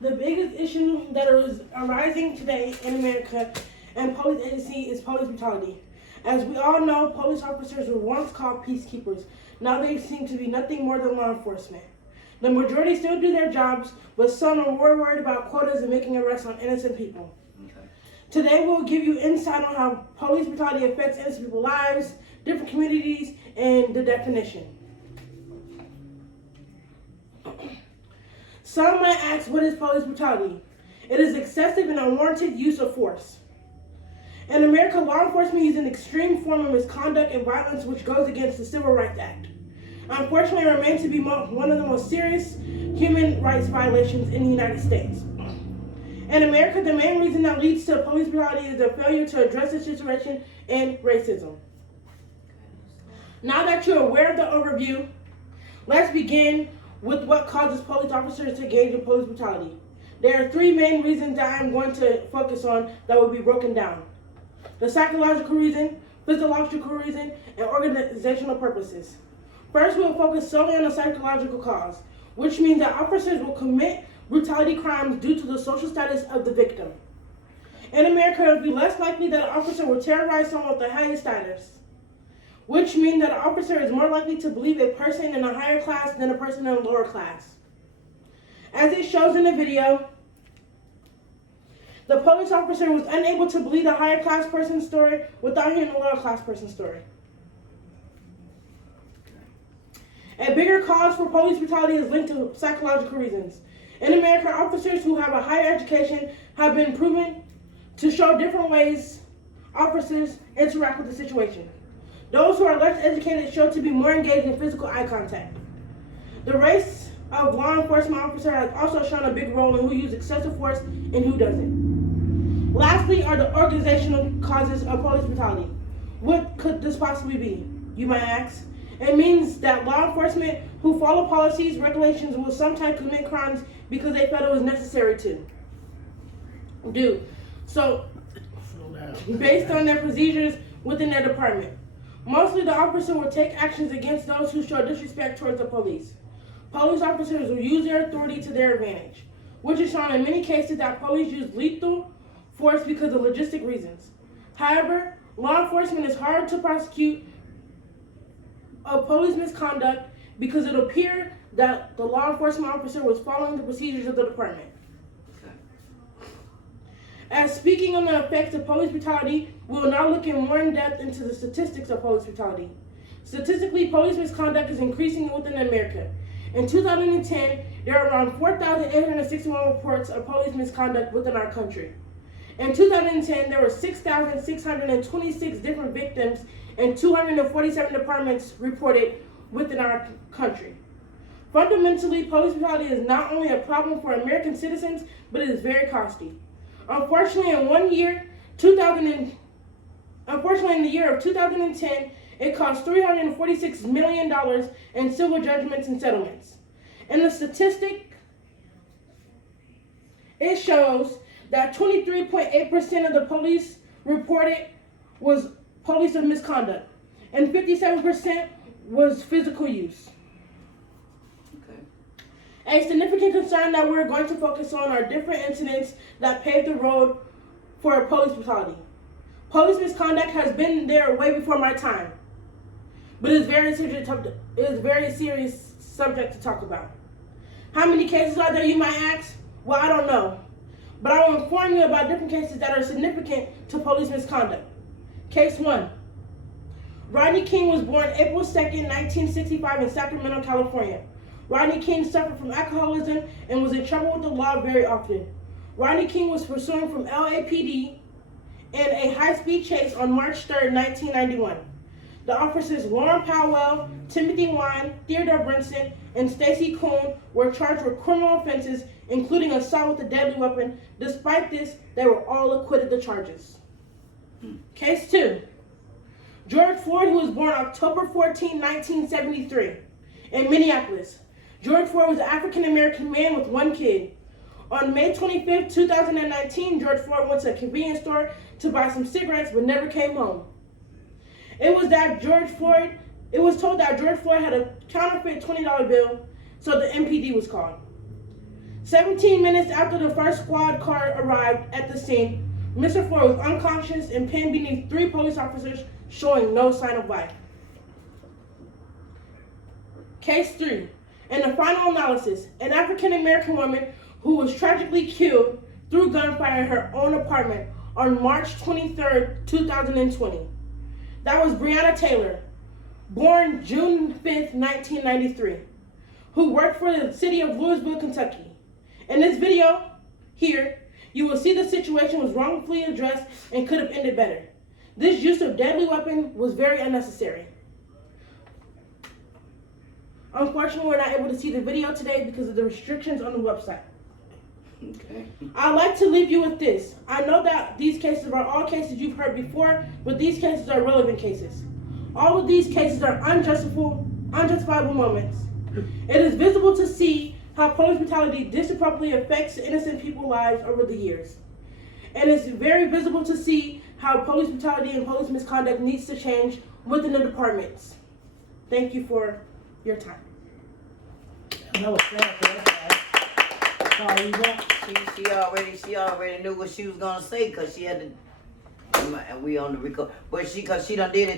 The biggest issue that is arising today in America and police agency is police brutality. As we all know, police officers were once called peacekeepers. Now they seem to be nothing more than law enforcement. The majority still do their jobs, but some are more worried about quotas and making arrests on innocent people. Okay. Today we'll give you insight on how police brutality affects innocent people's lives, different communities, and the definition. Some might ask, what is police brutality? It is excessive and unwarranted use of force. In America, law enforcement uses an extreme form of misconduct and violence which goes against the Civil Rights Act. Unfortunately, it remains to be one of the most serious human rights violations in the United States. In America, the main reason that leads to police brutality is the failure to address the situation and racism. Now that you're aware of the overview, let's begin with what causes police officers to engage in police brutality. There are three main reasons that I'm going to focus on that will be broken down: the psychological reason, physiological reason, and organizational purposes. First, we'll focus solely on the psychological cause, which means that officers will commit brutality crimes due to the social status of the victim. In America, it would be less likely that an officer will terrorize someone with the highest status, which means that an officer is more likely to believe a person in a higher class than a person in a lower class. As it shows in the video, the police officer was unable to believe the higher class person's story without hearing the lower class person's story. A bigger cause for police brutality is linked to psychological reasons. In America, officers who have a higher education have been proven to show different ways officers interact with the situation. Those who are less educated show to be more engaged in physical eye contact. The race of law enforcement officer has also shown a big role in who uses excessive force and who doesn't. Lastly are the organizational causes of police brutality. What could this possibly be, you might ask? It means that law enforcement who follow policies, regulations will sometimes commit crimes because they felt it was necessary to do so based on their procedures within their department. Mostly the officer will take actions against those who show disrespect towards the police. Police officers will use their authority to their advantage, which is shown in many cases that police use lethal force because of logistic reasons. However, law enforcement is hard to prosecute of police misconduct because it appears that the law enforcement officer was following the procedures of the department. As speaking on the effects of police brutality, we will now look in more in depth into the statistics of police brutality. Statistically, police misconduct is increasing within America. In 2010, there were around 4,861 reports of police misconduct within our country. In 2010, there were 6,626 different victims and 247 departments reported within our country. Fundamentally, police brutality is not only a problem for American citizens, but it is very costly. Unfortunately, in the year of 2010, it cost $346 million in civil judgments and settlements. In the statistic, it shows that 23.8% of the police reported was police of misconduct, and 57% was physical use. A significant concern that we're going to focus on are different incidents that paved the road for police brutality. Police misconduct has been there way before my time, but it is very serious subject to talk about. How many cases are there, you might ask? Well, I don't know, but I will inform you about different cases that are significant to police misconduct. Case 1. Rodney King was born April 2nd, 1965 in Sacramento, California. Rodney King suffered from alcoholism and was in trouble with the law very often. Rodney King was pursued from LAPD in a high-speed chase on March 3rd, 1991. The officers Lauren Powell, Timothy Wine, Theodore Brinson, and Stacy Kuhn were charged with criminal offenses, including assault with a deadly weapon. Despite this, they were all acquitted of the charges. Case 2. George Floyd, who was born October 14, 1973, in Minneapolis. George Floyd was an African-American man with one kid. On May 25, 2019, George Floyd went to a convenience store to buy some cigarettes but never came home. It was told that George Floyd had a counterfeit $20 bill, so the MPD was called. 17 minutes after the first squad car arrived at the scene, Mr. Floyd was unconscious and pinned beneath 3 police officers, showing no sign of life. Case 3. In the final analysis, an African-American woman who was tragically killed through gunfire in her own apartment on March 23, 2020. That was Breonna Taylor, born June 5, 1993, who worked for the city of Louisville, Kentucky. In this video here, you will see the situation was wrongfully addressed and could have ended better. This use of deadly weapon was very unnecessary. Unfortunately, we're not able to see the video today because of the restrictions on the website. Okay. I'd like to leave you with this. I know that these cases are all cases you've heard before, but these cases are relevant cases. All of these cases are unjustifiable moments. It is visible to see how police brutality disproportionately affects innocent people's lives over the years. And it's very visible to see how police brutality and police misconduct needs to change within the departments. Thank you for your time. That was fast. That's all you got. She already knew what she was gonna say because she had to. We on the record, but cause she done did it